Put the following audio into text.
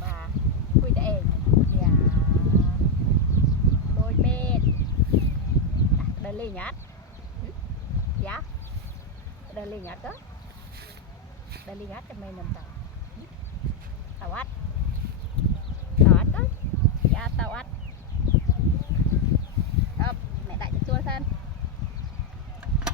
bà quy đề ya đôi bên đây lì nhát giá đây lì nhát đó đây lì nhát cho mình làm tàu tàu